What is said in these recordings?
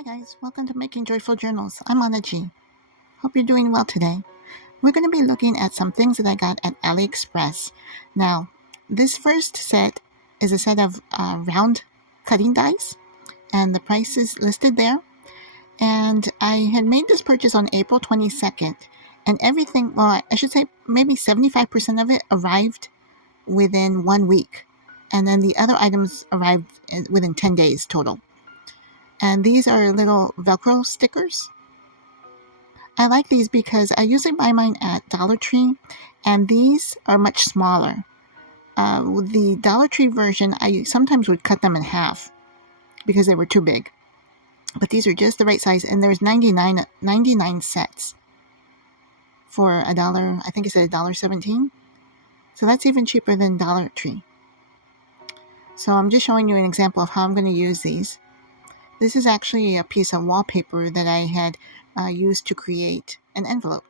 Hi guys, welcome to Making Joyful Journals. I'm Anna G. Hope you're doing well today. We're going to be looking at some things that I got at AliExpress. Now, this first set is a set of round cutting dies, and the price is listed there. And I had made this purchase on April 22nd, and everything, well, I should say maybe 75% of it arrived within 1 week. And then the other items arrived within 10 days total. And these are little Velcro stickers. I like these because I usually buy mine at Dollar Tree, and these are much smaller. With the Dollar Tree version, I sometimes would cut them in half because they were too big. But these are just the right size, and there's 99 sets for a dollar. I think it's at $1.17. So that's even cheaper than Dollar Tree. So I'm just showing you an example of how I'm going to use these. This is actually a piece of wallpaper that I had used to create an envelope.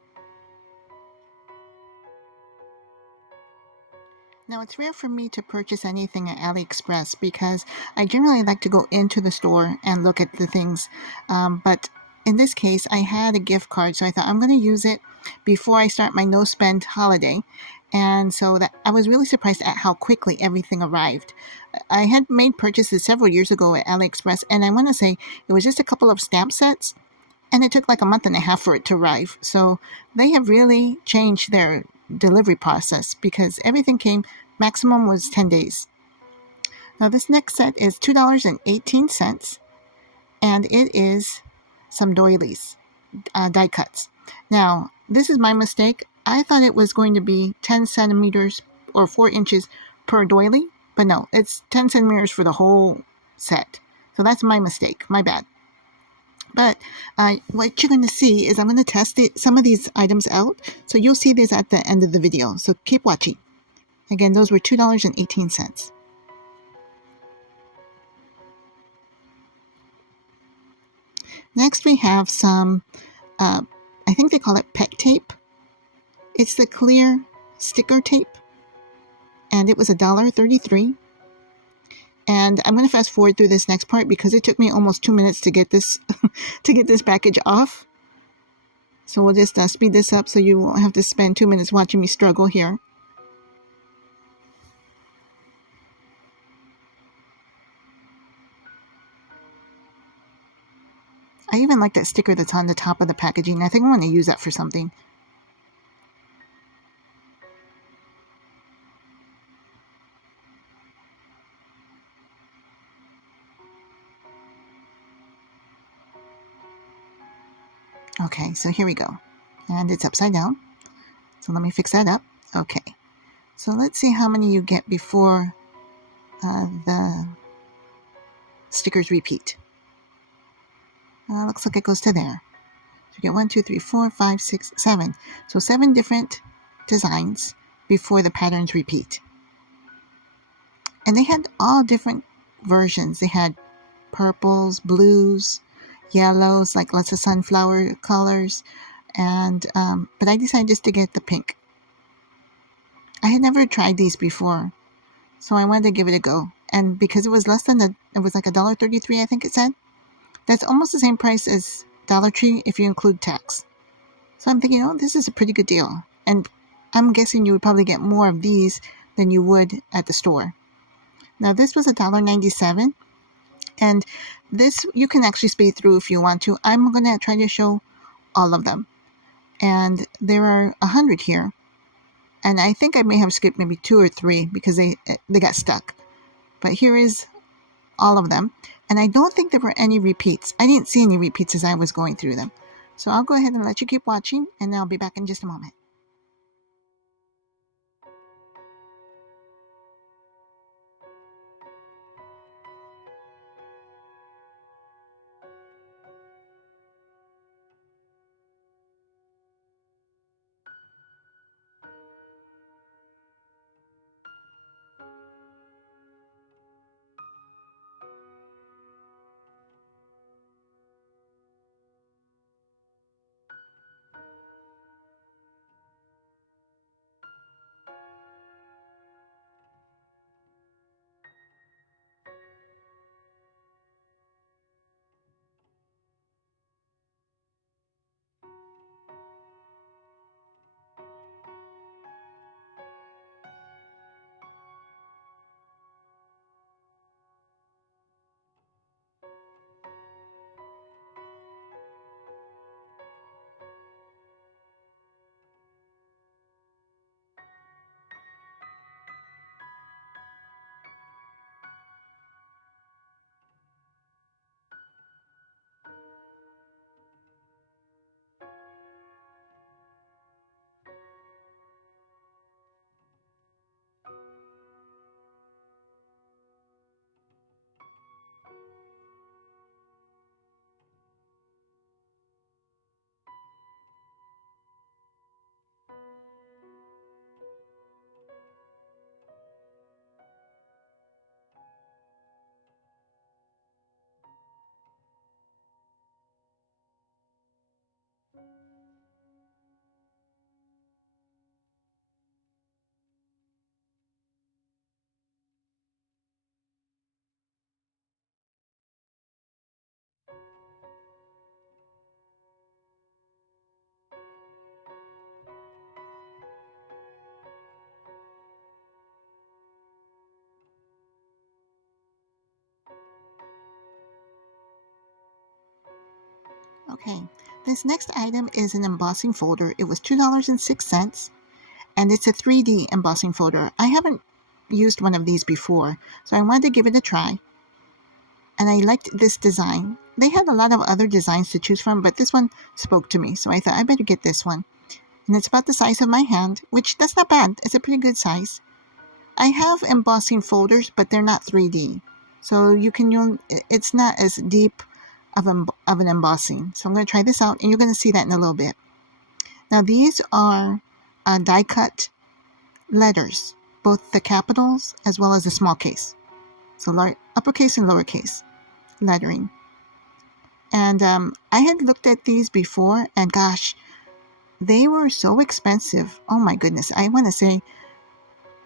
Now, it's rare for me to purchase anything at AliExpress because I generally like to go into the store and look at the things. But in this case, I had a gift card, so I thought I'm going to use it before I start my no-spend holiday. And so that I was really surprised at how quickly everything arrived. I had made purchases several years ago at AliExpress, and I want to say it was just a couple of stamp sets, and it took like a month and a half for it to arrive. So they have really changed their delivery process because everything came, maximum was 10 days. Now this next set is $2.18, and it is some doilies, die cuts. Now this is my mistake. I thought it was going to be 10 centimeters or 4 inches per doily, but no, it's 10 centimeters for the whole set. So that's my mistake, my bad. But what you're going to see is I'm going to test some of these items out. So you'll see this at the end of the video. So keep watching. Again, those were $2.18. Next, we have some, I think they call it pet tape. It's the clear sticker tape. And it was $1.33. And I'm going to fast forward through this next part because it took me almost 2 minutes to get this to get this package off. So we'll just speed this up so you won't have to spend 2 minutes watching me struggle here. I even like that sticker that's on the top of the packaging. I think I want to use that for something. Okay, so here we go. And it's upside down. So let me fix that up. Okay. So let's see how many you get before the stickers repeat. Looks like it goes to there. So you get 1, 2, 3, 4, 5, 6, 7. So 7 different designs before the patterns repeat. And they had all different versions. They had purples, blues, yellows, like lots of sunflower colors, and but I decided just to get the pink. I had never tried these before, so I wanted to give it a go. And because it was less than it was like $1.33, I think it said. That's almost the same price as Dollar Tree if you include tax. So I'm thinking, oh, this is a pretty good deal. And I'm guessing you would probably get more of these than you would at the store. Now this was $1.97. And this you can actually speed through if you want to. I'm going to try to show all of them. And there are 100 here. And I think I may have skipped maybe 2 or 3 because they got stuck. But here is all of them. And I don't think there were any repeats. I didn't see any repeats as I was going through them. So I'll go ahead and let you keep watching, and I'll be back in just a moment. Okay, this next item is an embossing folder. It was $2.06, and it's a 3D embossing folder. I haven't used one of these before, so I wanted to give it a try, and I liked this design. They had a lot of other designs to choose from, but this one spoke to me, so I thought I better get this one. And it's about the size of my hand, which that's not bad. It's a pretty good size. I have embossing folders, but they're not 3D, so it's not as deep of an embossing. So I'm going to try this out, and you're going to see that in a little bit. Now these are die cut letters, both the capitals as well as the small case. So uppercase and lowercase lettering. And I had looked at these before, and gosh, they were so expensive. Oh my goodness. I want to say,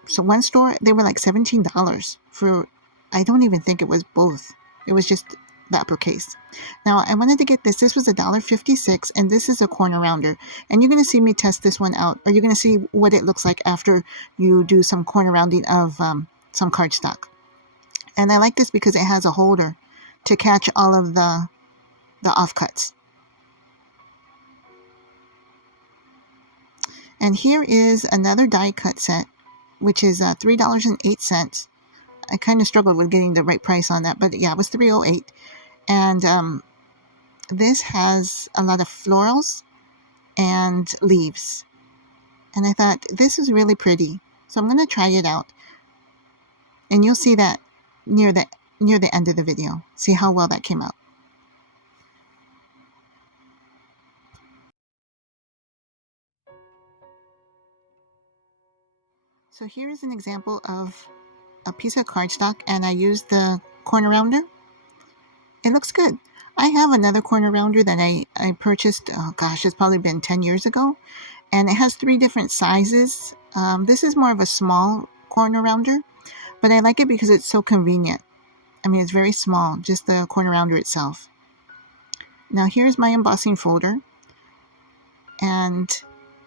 so one store, they were like $17 for, I don't even think it was both. It was just the uppercase. Now, I wanted to get this. This was $1.56, and this is a corner rounder. And you're going to see me test this one out, or you're going to see what it looks like after you do some corner rounding of some cardstock. And I like this because it has a holder to catch all of the offcuts. And here is another die cut set, which is $3.08. I kind of struggled with getting the right price on that, but yeah, it was $3.08. And this has a lot of florals and leaves. And I thought, this is really pretty. So I'm going to try it out. And you'll see that near the end of the video. See how well that came out. So here's an example of a piece of cardstock, and I used the corner rounder. It looks good. I have another corner rounder that I purchased, oh gosh, it's probably been 10 years ago, and it has 3 different sizes. This is more of a small corner rounder, but I like it because it's so convenient. I mean, it's very small, just the corner rounder itself. Now here's my embossing folder, and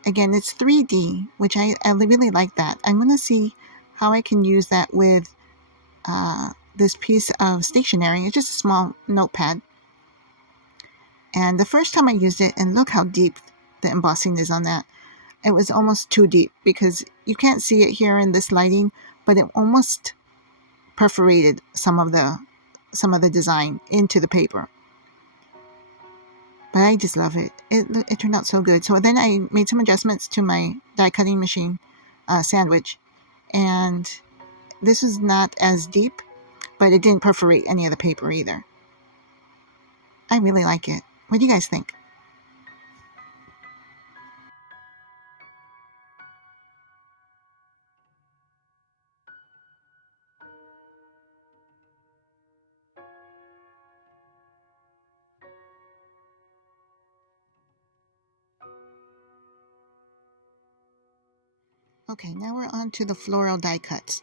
again, it's 3D, which I really like that. I'm going to see how I can use that with this piece of stationery. It's just a small notepad. And the first time I used it, and look how deep the embossing is on that. It was almost too deep because you can't see it here in this lighting, but it almost perforated some of the design into the paper. But I just love it. It turned out so good. So then I made some adjustments to my die cutting machine sandwich, and this is not as deep, but it didn't perforate any of the paper either. I really like it. What do you guys think? Okay, now we're on to the floral die cuts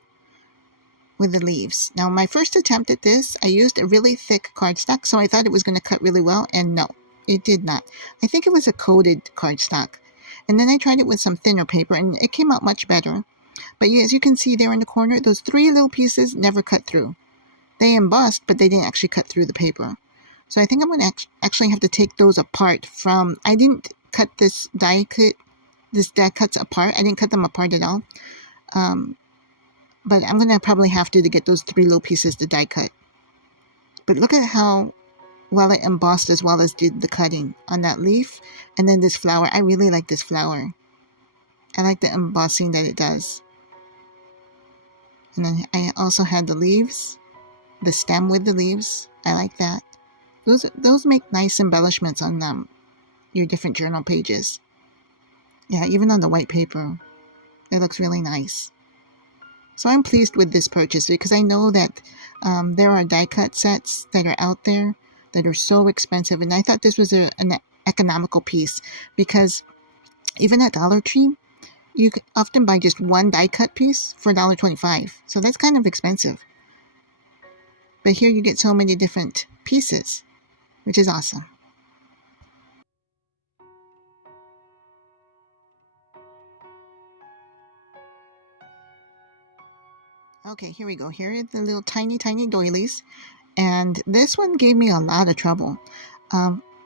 with the leaves. Now, my first attempt at this, I used a really thick cardstock, so I thought it was going to cut really well, and no, it did not. I think it was a coated cardstock. And then I tried it with some thinner paper, and it came out much better. But as you can see there in the corner, those 3 little pieces never cut through. They embossed, but they didn't actually cut through the paper. So I think I'm going to actually have to take those apart from, I didn't cut this die cuts apart. I didn't cut them apart at all. But I'm going to probably have to get those 3 little pieces to die cut. But look at how well it embossed as well as did the cutting on that leaf. And then this flower. I really like this flower. I like the embossing that it does. And then I also had the leaves, the stem with the leaves. I like that. Those make nice embellishments on your different journal pages. Yeah, even on the white paper, it looks really nice. So I'm pleased with this purchase because I know that there are die cut sets that are out there that are so expensive, and I thought this was an economical piece because even at Dollar Tree, you can often buy just one die cut piece for $1.25. So that's kind of expensive. But here you get so many different pieces, which is awesome. Okay, here we go. Here are the little tiny doilies. And this one gave me a lot of trouble.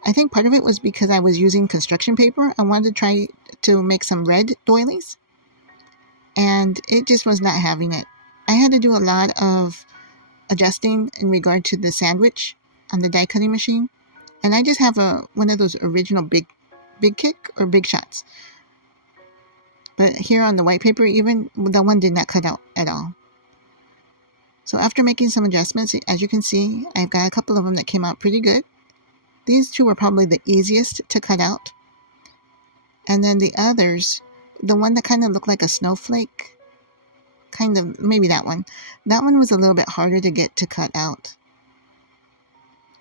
I think part of it was because I was using construction paper. I wanted to try to make some red doilies, and it just was not having it. I had to do a lot of adjusting in regard to the sandwich on the die cutting machine, and I just have one of those original big kick or big shots. But here on the white paper, even that one did not cut out at all. So after making some adjustments, as you can see, I've got a couple of them that came out pretty good. These two were probably the easiest to cut out. And then the others, the one that kind of looked like a snowflake, kind of, maybe that one was a little bit harder to get to cut out.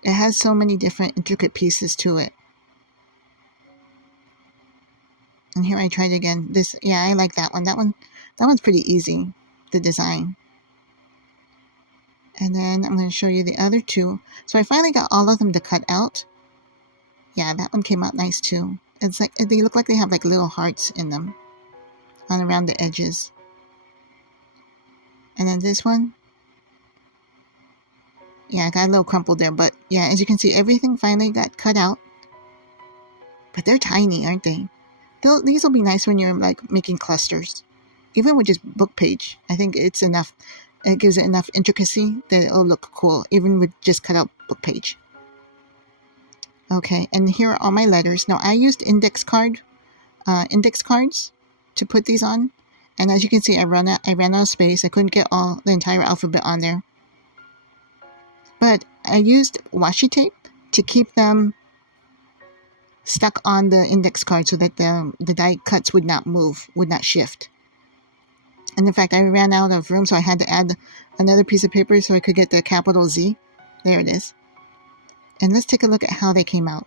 It has so many different intricate pieces to it. And here I tried again. This, yeah, I like that one. That one's pretty easy, the design. And then I'm going to show you the other two. So I finally got all of them to cut out. Yeah, that one came out nice too. It's like, they look like they have like little hearts in them on around the edges. And then this one, yeah, I got a little crumpled there, but yeah, as you can see, everything finally got cut out. But they're tiny, aren't they? These will be nice when you're like making clusters. Even with just book page, I think it's enough. It gives it enough intricacy that it'll look cool, even with just cut out book page. Okay, and here are all my letters. Now I used index cards to put these on, and as you can see, I ran out of space. I couldn't get the entire alphabet on there, but I used washi tape to keep them stuck on the index card so that the die cuts would not move, would not shift. And in fact, I ran out of room, so I had to add another piece of paper so I could get the capital Z. There it is. And let's take a look at how they came out.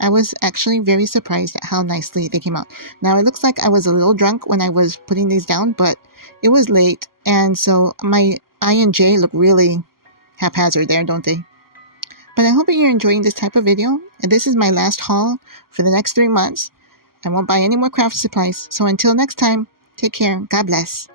I was actually very surprised at how nicely they came out. Now, it looks like I was a little drunk when I was putting these down, but it was late, and so my I and J look really haphazard there, don't they? But I hope that you're enjoying this type of video. And this is my last haul for the next 3 months. I won't buy any more craft supplies. So until next time, take care. God bless.